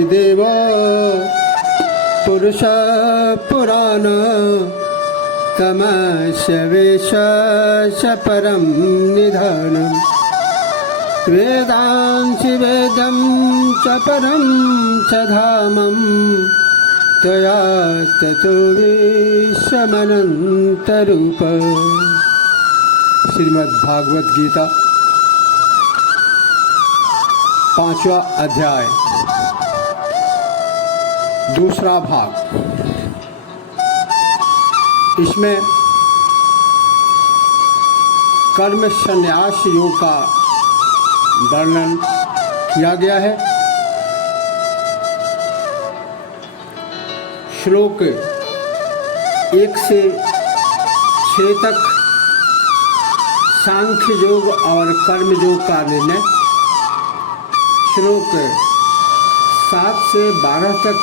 अधिदेव पुरुष पुराण तमस्य वेशस्य परं निधानम् वेदांसि वेदं च परं च धामम् त्वया ततो विश्वमनन्तरूप। श्रीमद्भागवत गीता 5वां अध्याय, दूसरा भाग। इसमें कर्म संन्यास योग का वर्णन किया गया है। श्लोक 1 से 6 तक सांख्य योग और कर्म योग का निर्णय, श्लोक 7 से 12 तक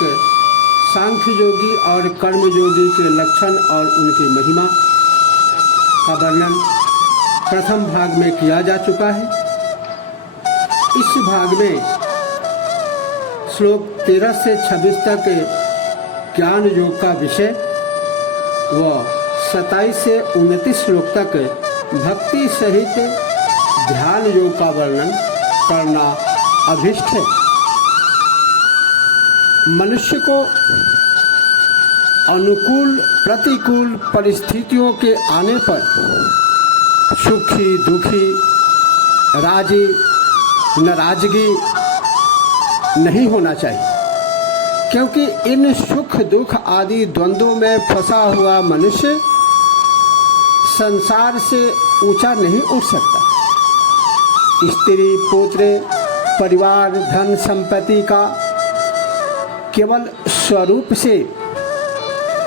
सांख्य योगी और कर्म योगी के लक्षण और उनकी महिमा का वर्णन प्रथम भाग में किया जा चुका है। इस भाग में श्लोक 13 से 26 तक ज्ञान योग का विषय व 27 से 29 श्लोक तक भक्ति सहित ध्यान योग का वर्णन करना अभिष्ट है। मनुष्य को अनुकूल प्रतिकूल परिस्थितियों के आने पर सुखी दुखी राजी नाराजगी नहीं होना चाहिए, क्योंकि इन सुख दुख आदि द्वंद्वों में फंसा हुआ मनुष्य संसार से ऊंचा नहीं उठ सकता। स्त्री पुत्र परिवार धन संपत्ति का केवल स्वरूप से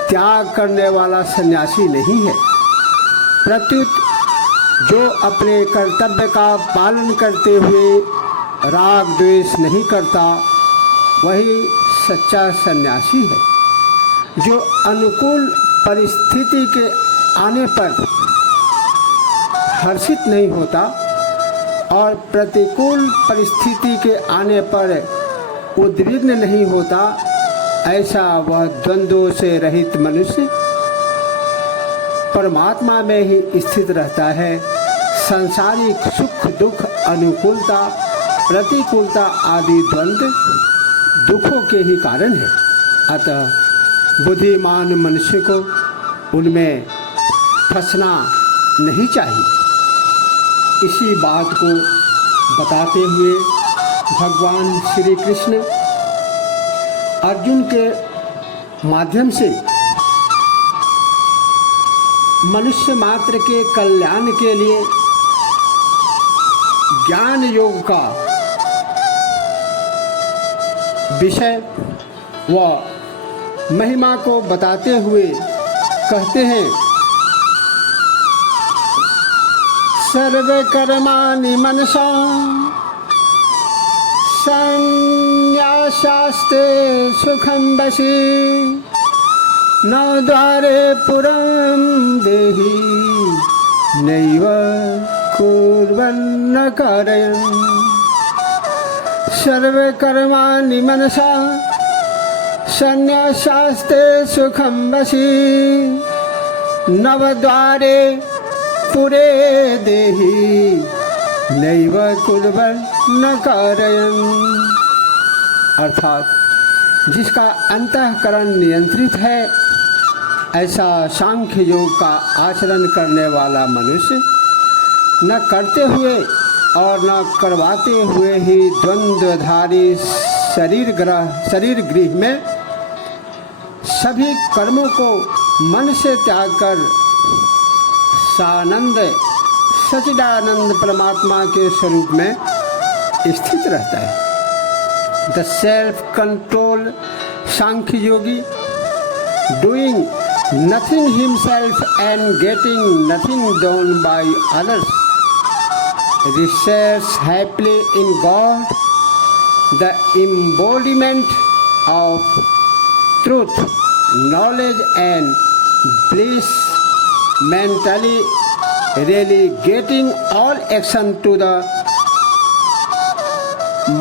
त्याग करने वाला सन्यासी नहीं है, प्रत्युत जो अपने कर्तव्य का पालन करते हुए राग द्वेष नहीं करता वही सच्चा सन्यासी है। जो अनुकूल परिस्थिति के आने पर हर्षित नहीं होता और प्रतिकूल परिस्थिति के आने पर उद्विग्न नहीं होता, ऐसा वह द्वंद्वों से रहित मनुष्य परमात्मा में ही स्थित रहता है। सांसारिक सुख दुख अनुकूलता प्रतिकूलता आदि द्वंद्व दुखों के ही कारण है। अतः बुद्धिमान मनुष्य को उनमें फंसना नहीं चाहिए। इसी बात को बताते हुए भगवान श्री कृष्ण अर्जुन के माध्यम से मनुष्य मात्र के कल्याण के लिए ज्ञान योग का विषय व महिमा को बताते हुए कहते हैं, सर्व कर्माणि मनसा संन्यासास्ते सुखं वशी न द्वारे पुरं देहि नैव कुर्वन्न कारयन्। सर्वे कर्माणि मनसा संन्यासास्ते सुखं वशी नवद्वारे पुरे देहि नैव कुर्वन्न कारयन्। अर्थात जिसका अंतःकरण नियंत्रित है, ऐसा सांख्य योग का आचरण करने वाला मनुष्य न करते हुए और न करवाते हुए ही द्वंद्वधारी शरीर गृह में सभी कर्मों को मन से त्याग कर सानंद सच्चिदानंद परमात्मा के स्वरूप में स्थित रहता है। The self control Sankhya Yogi doing nothing himself and getting nothing done by others rests happily in God, the embodiment of truth, knowledge and bliss, mentally relegating all action to the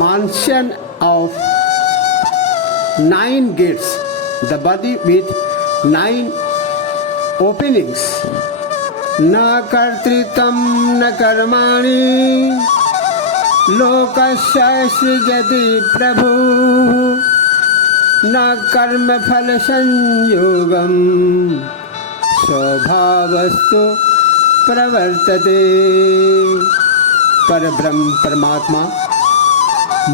mansion of 9 gates, the body with 9 openings. न कर्तृत्वं न कर्माणि लोकस्य सृजति प्रभु न कर्मफल संयोगम स्वभावस्तु प्रवर्तते। पर ब्रह्म परमात्मा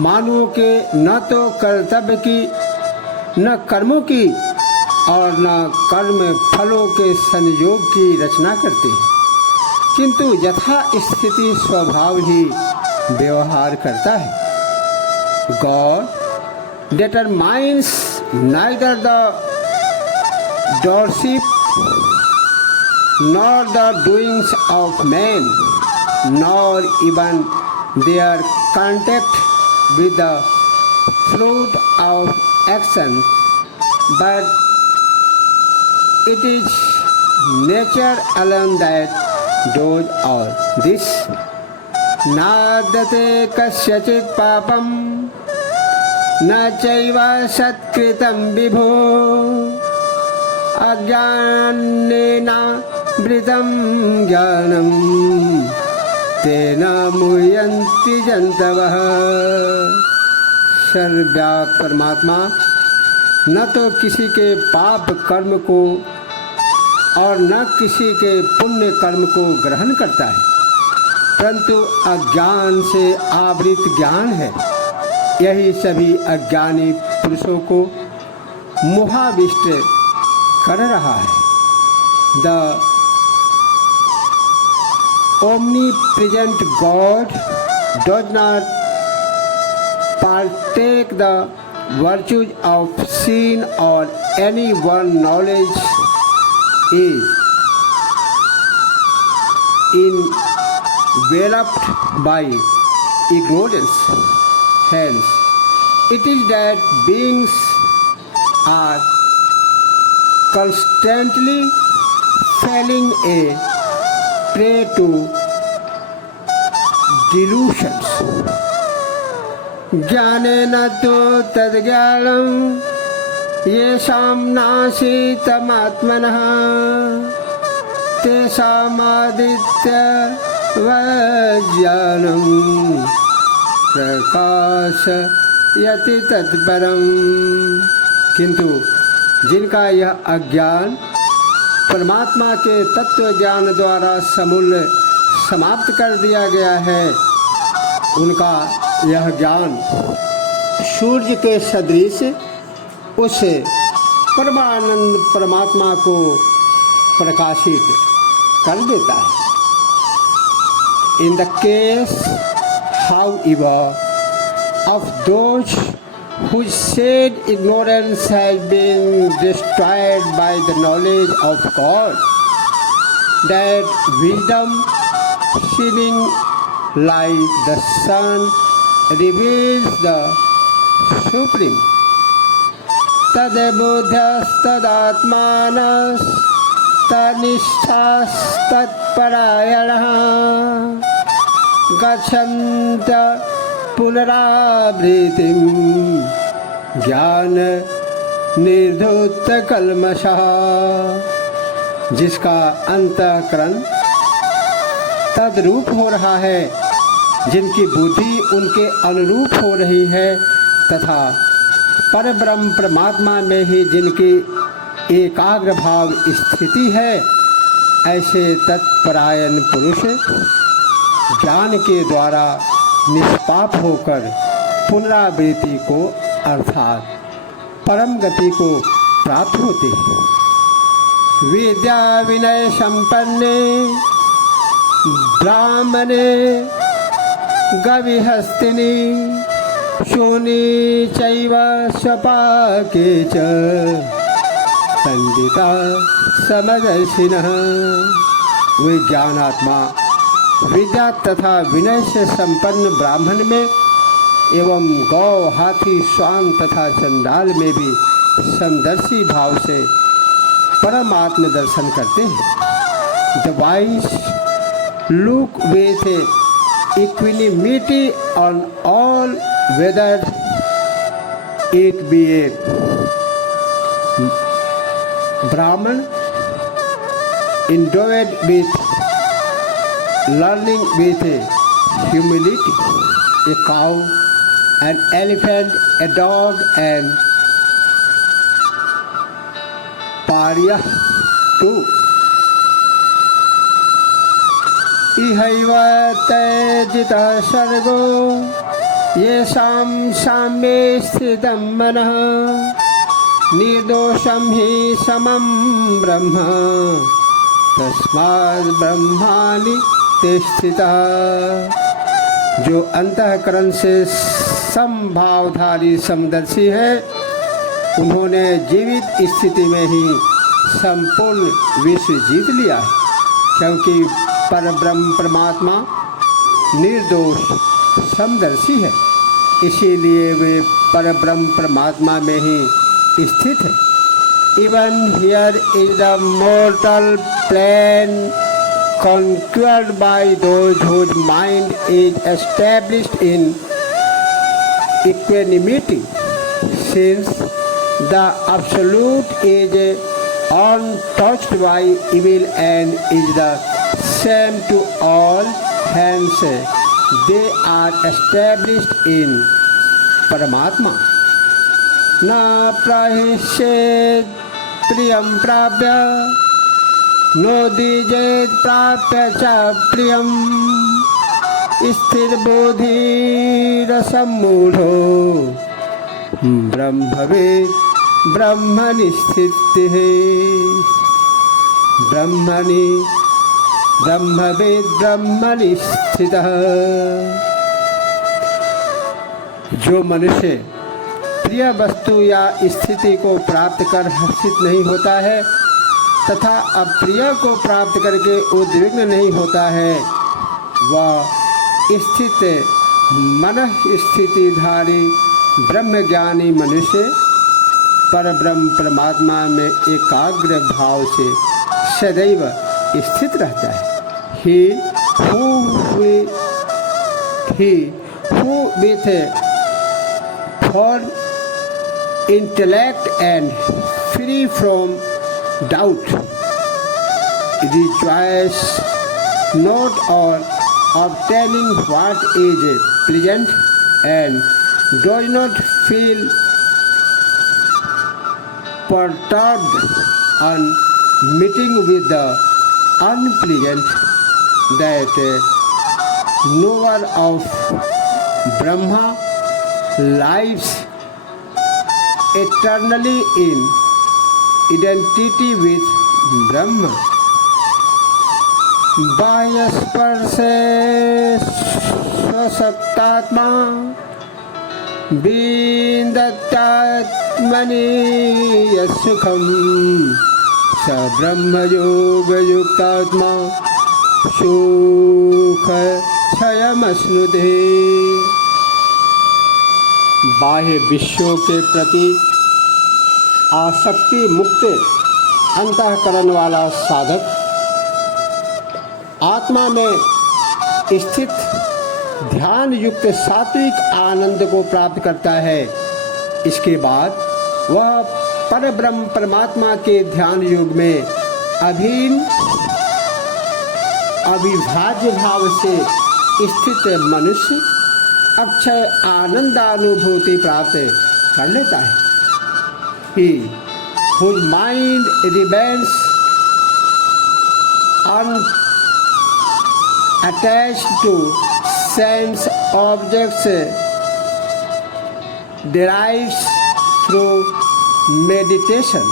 मानवों के न तो कर्तव्य की, न कर्मों की और न कर्म फलों के संयोग की रचना करते हैं, किंतु यथा स्थिति स्वभाव ही व्यवहार करता है। God determines neither the doership nor the doings of men, nor even their contact with the fruit of action, but it is nature alone that does all this. नादते कस्यचित् पापं न चैव सत्कृतं विभो अज्ञानेन वृतं ज्ञानं तेन मुह्यन्ति जन्तवः। सर्वव्यापक परमात्मा न तो किसी के पाप कर्म को और न किसी के पुण्य कर्म को ग्रहण करता है, परंतु अज्ञान से आवृत ज्ञान है। यही सभी अज्ञानी पुरुषों को मोहाविष्ट कर रहा है। The omnipresent God does not partake the virtues of sin or any one. Knowledge is enveloped by ignorance. Hence, it is that beings are constantly falling a prey to delusions. ज्ञानेन तु तद्ज्ञानं येषां नासीतमात्मनः तेषामादित्यवज्ञानं प्रकाशयति तत्परम्। किंतु जिनका यह अज्ञान परमात्मा के तत्व ज्ञान द्वारा समूल समाप्त कर दिया गया है, उनका यह ज्ञान सूर्य के सदृश उस परमानंद परमात्मा को प्रकाशित कर देता है। In the case however of those whose said ignorance has been destroyed by the knowledge of God, that wisdom shining like the sun reveals the Supreme. Tadebudhastadaatmanas tanishthasthatparayanaha gacchanta पुनरावृत्तिं ज्ञान निर्धूत कल्मषः। जिसका अंतःकरण तद्रूप हो रहा है, जिनकी बुद्धि उनके अनुरूप हो रही है, तथा परब्रह्म परमात्मा में ही जिनकी एकाग्र भाव स्थिति है, ऐसे तत्परायण पुरुष ज्ञान के द्वारा निष्पाप होकर पुनरावृत्ति को अर्थात परम गति को प्राप्त होते हैं। विद्या विनय संपन्ने ब्राह्मणे गविहस्तिनि शूनी चैव स्वपाके च पंडिता समदर्शिनः। वे ज्ञानात्मा विद्या तथा विनय से संपन्न ब्राह्मण में एवं गौ हाथी श्वान तथा चंडाल में भी समदर्शी भाव से परमात्म दर्शन करते हैं। The wise look with equanimity on all, whether एक भी एक Brahman endowed with learning with humility, a cow, an elephant, a dog, and pariah too. इहैव तैजितः सर्गो येषां साम्ये स्थितं मनः निर्दोषं हि समं ब्रह्म तस्माद् ब्रह्माणि ते स्थितः। जो अंतःकरण से समभावधारी समदर्शी है, उन्होंने जीवित स्थिति में ही संपूर्ण विश्व जीत लिया है, क्योंकि परब्रह्म परमात्मा निर्दोष समदर्शी है, इसीलिए वे परब्रह्म परमात्मा में ही स्थित है। Even here is the mortal plane conquered by those whose mind is established in equanimity, since the Absolute is untouched by evil and is the same to all, hence they are established in Paramatma. न प्रहिष्येत् प्रियं प्राप्य नोदिजेत् प्राप्य च प्रियं स्थिरबुद्धिरसम्मूढो ब्रह्मवेत् ब्रह्मणि स्थितिः। ब्रह्मवेत् ब्रह्मणि स्थितः। जो मनुष्य प्रिय वस्तु या स्थिति को प्राप्त कर हर्षित नहीं होता है तथा अप्रिय को प्राप्त करके उद्विग्न नहीं होता है, वह स्थित मन स्थितिधारी ब्रह्मज्ञानी मनुष्य परब्रह्म परमात्मा में एकाग्र भाव से सदैव स्थित रहता है। He who with for intellect and free from doubt rejoice not on obtaining what is pleasant and does not feel perturbed on meeting with the unpleasant, that knower of Brahma lives eternally in identity with Brahma. बाह्यस्पर्शे स्वशक्तात्मा विन्दत्यात्मनि यस्सुखं स ब्रह्मयोगयुक्तात्मा सुखक्षयमश्नुते। बाह्य विषयों के प्रति आसक्ति मुक्त अंतःकरण वाला साधक आत्मा में स्थित ध्यान युक्त सात्विक आनंद को प्राप्त करता है। इसके बाद वह परब्रह्म परमात्मा के ध्यान योग में अविभाज्य भाव से स्थित मनुष्य अक्षय आनंदानुभूति प्राप्त कर लेता है। He whose mind remains unattached to sense objects derives through meditation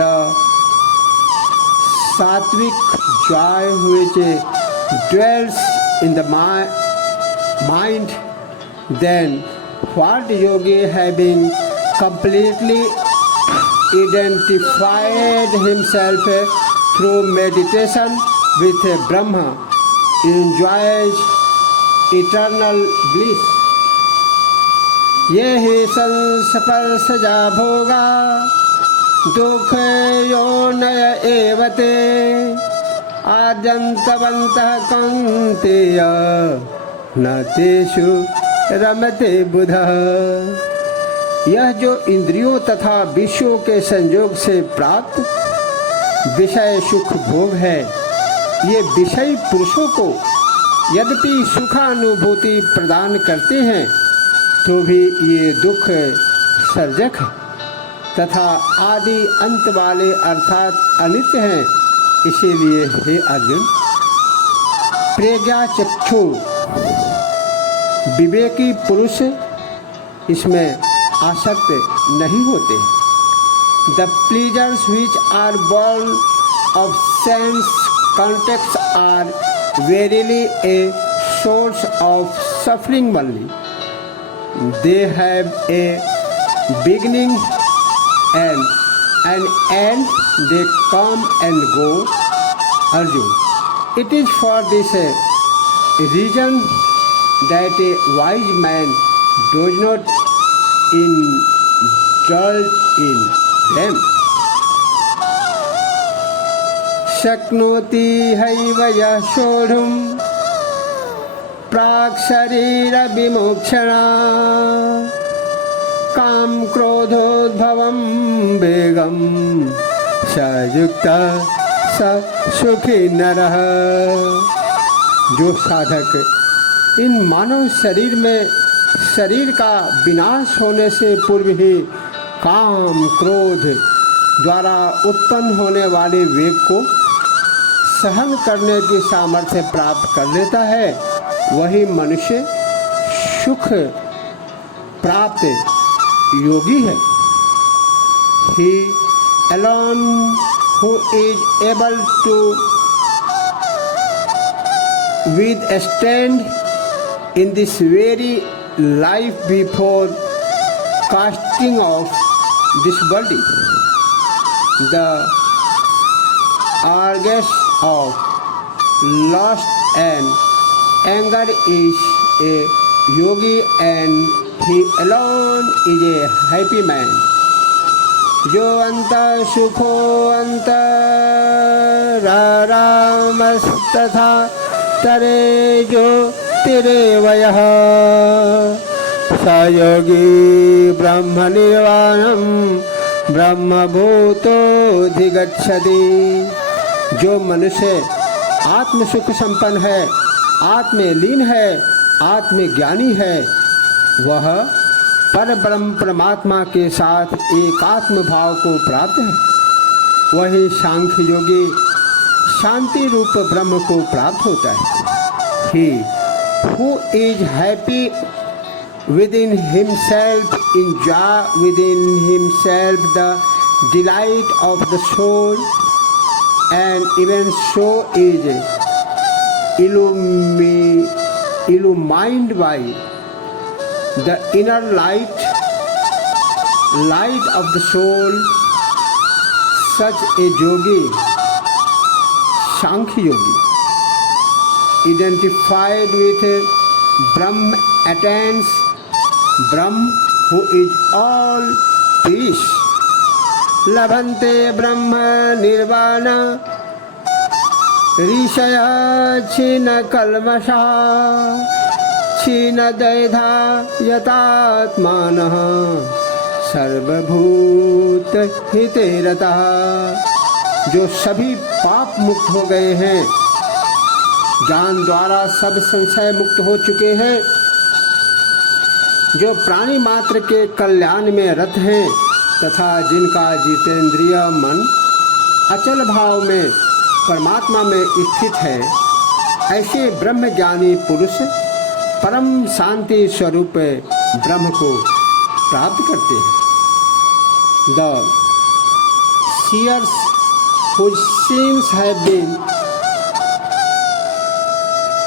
the sattvic joy which dwells in the mind. Then what yogi, having completely identified himself through meditation with Brahma, enjoys eternal bliss. ये ही संस्पर्शजा भोगा दुःखयोनय एव ते आद्यन्तवन्तः कौन्तेय न तेषु रमते बुधः। यह जो इंद्रियों तथा विषयों के संयोग से प्राप्त विषय सुख भोग है, ये विषयी पुरुषों को यद्यपि सुखानुभूति प्रदान करते हैं तो भी ये दुख सर्जक है तथा आदि अंत वाले अर्थात अनित्य हैं। इसीलिए हे अर्जुन, प्रज्ञा चक्षु विवेकी पुरुष इसमें आसक्त नहीं होते। The pleasures which are born of sense contacts are verily a source of suffering only. They have a beginning and an end. They come and go. Arjun, it is for this reason that a wise man does not indulge in them. शक्नोति have यः सोढुं प्राक् शरीर विमोक्षणा काम क्रोधोद्भवं वेगं स युक्तः स सुखी नरः। जो साधक इन मानव शरीर में शरीर का विनाश होने से पूर्व ही काम क्रोध द्वारा उत्पन्न होने वाले वेग को सहन करने की सामर्थ्य प्राप्त कर लेता है, वही मनुष्य सुख प्राप्त योगी है। He alone who is able to withstand in this very life before casting off this body, the urges of lust and anger is a yogi and he alone is a happy man. जो अंत सुखो अंत रामस्तथा तरे जो तेरे वयः स योगी ब्रह्म निर्वाणम ब्रह्मभूतोऽधिगच्छति। जो मनुष्य आत्म सुख संपन्न है, आत्मलीन है, आत्मज्ञानी है, वह पर ब्रह्म परमात्मा के साथ एकात्म भाव को प्राप्त है। वही सांख्य योगी शांति रूप ब्रह्म को प्राप्त होता है। He who is happy within himself enjoy within himself the delight of the soul, and even so is illumined by the inner light of the soul. Such a yogi, Sankhya yogi, identified with Brahm, attains Brahm who is all peace. लभन्ते ब्रह्म निर्वाण ऋषया क्षीण कल्मषा क्षीण दैधा यतात्मानः सर्वभूत हिते रतः। जो सभी पाप मुक्त हो गए हैं, ज्ञान द्वारा सब संशय मुक्त हो चुके हैं, जो प्राणी मात्र के कल्याण में रत हैं तथा जिनका जितेंद्रिय मन अचल भाव में परमात्मा में स्थित है, ऐसे ब्रह्मज्ञानी पुरुष परम शांति स्वरूप ब्रह्म को प्राप्त करते हैं। The seers whose sins have been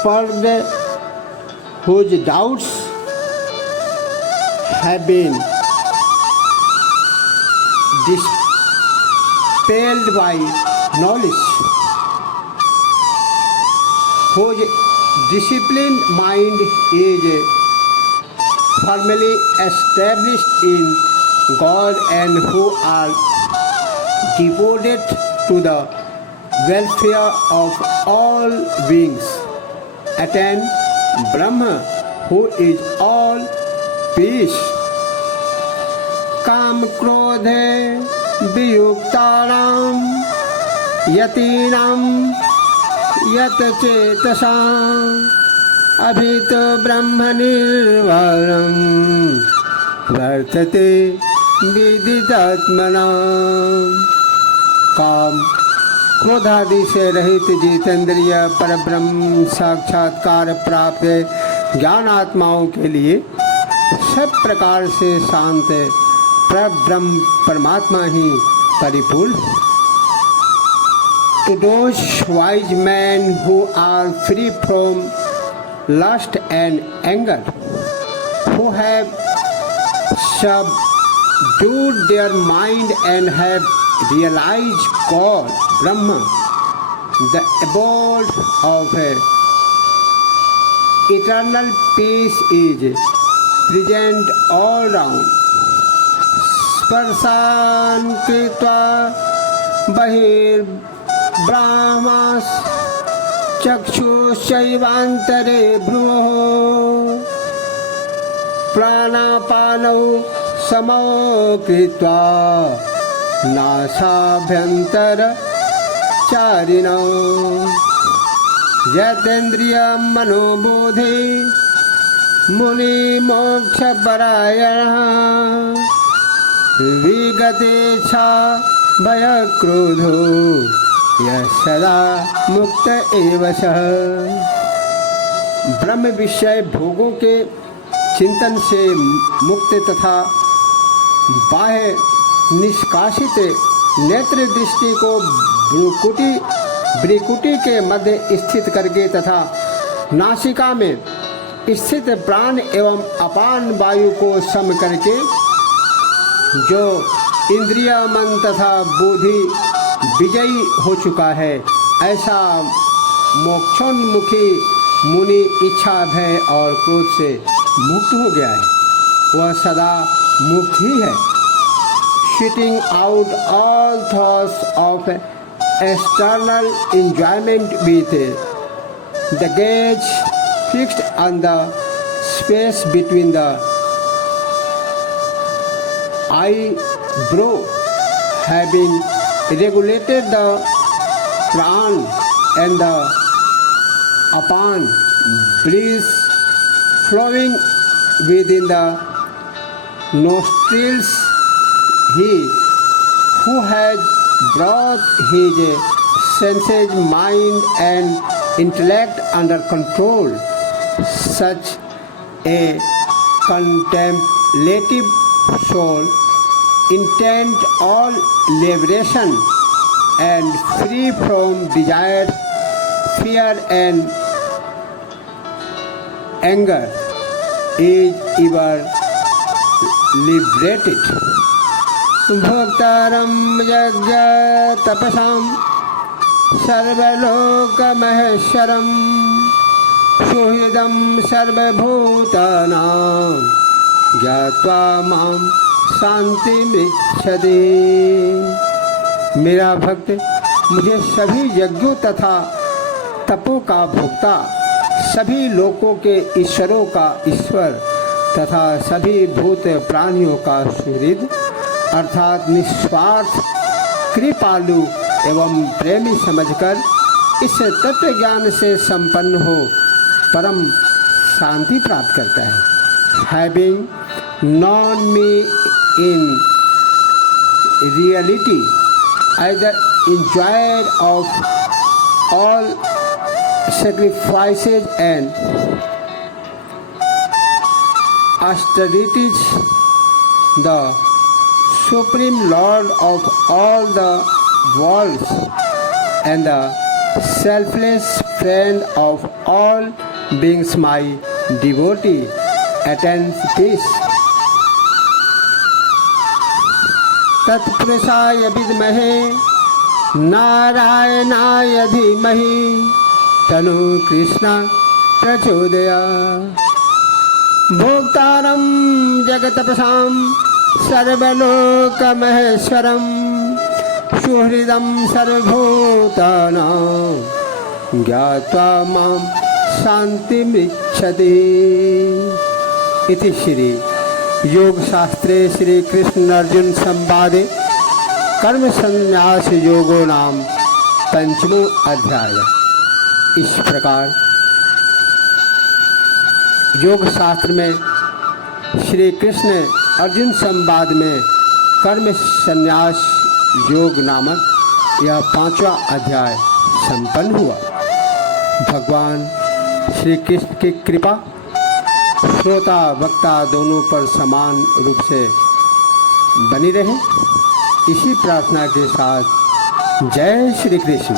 purged, whose doubts have been dispelled by knowledge, whose disciplined mind is firmly established in God and who are devoted to the welfare of all beings, attain Brahma who is all peace. काम क्रोधे वियुक्तानां यतीनां यतचेतसाम् अभितो ब्रह्म निर्वाणं वर्तते विदितात्मना। काम क्रोधादि से रहित जितेंद्रिय परब्रह्म साक्षात्कार प्राप्त ज्ञानात्माओं के लिए सब प्रकार से शांत परब्रह्म परमात्मा ही परिपूर्ण। To those wise men who are free from lust and anger, who have subdued their mind and have realized God, Brahma, the abode of eternal peace is present all round. Sparsan Kritva Bahir BrahMos चक्षुषैवान्तरे भ्रुवो प्राणापानौ समो कृत्वा नासाभ्यन्तरचारिणौ यतेन्द्रियं मनोबोधे मुनिमोक्षपरायणः विगतेच्छा भयक्रोधो यह सदा मुक्त एव सः। ब्रह्म विषय भोगों के चिंतन से मुक्त तथा बाह्य निष्कासित नेत्र दृष्टि को भ्रुकुटी के मध्य स्थित करके तथा नासिका में स्थित प्राण एवं अपान वायु को सम करके जो इंद्रिय मन तथा बुद्धि विजयी हो चुका है, ऐसा मोक्षोन्मुखी मुनि इच्छा भय और क्रोध से मुक्त हो गया है। वह सदा मुक्त ही है। Shooting out all thoughts of external enjoyment with the gauge fixed on the space between the eyebrow, having regulated the pran and the apan breeze flowing within the nostrils, he who has brought his senses, mind and intellect under control, such a contemplative soul, intent all liberation and free from desire, fear and anger, is ever liberated. Bhoktaram yajna tapasam sarvalokamahesaram suhridam sarvabhutanam ज्ञात्वा माम शांति मिच्छति। मेरा भक्त मुझे सभी यज्ञों तथा तपों का भोक्ता, सभी लोकों के ईश्वरों का ईश्वर तथा सभी भूत प्राणियों का सुहृद अर्थात निस्वार्थ कृपालु एवं प्रेमी समझकर इस तत्व ज्ञान से संपन्न हो परम शांति प्राप्त करता है। Having known me in reality as the enjoyer of all sacrifices and austerities, the Supreme Lord of all the worlds and the selfless friend of all beings, my devotee attains peace. तत्पुरुषाय विद्महे नारायणाय धीमहि तनु कृष्ण प्रचोदयात्। भोक्तारं जगतपसां सर्वलोकमहेश्वरं सुहृदं सर्वभूतानां ज्ञात्वा मां शान्तिमिच्छति। इति श्री योग शास्त्रे श्री कृष्ण अर्जुन संवादे कर्म संन्यास योगो नाम पंचमो अध्याय। इस प्रकार योग शास्त्र में श्री कृष्ण अर्जुन संवाद में कर्म संन्यास योग नामक यह 5वां अध्याय संपन्न हुआ। भगवान श्री कृष्ण की कृपा श्रोता वक्ता दोनों पर समान रूप से बनी रहे, इसी प्रार्थना के साथ जय श्री कृष्ण।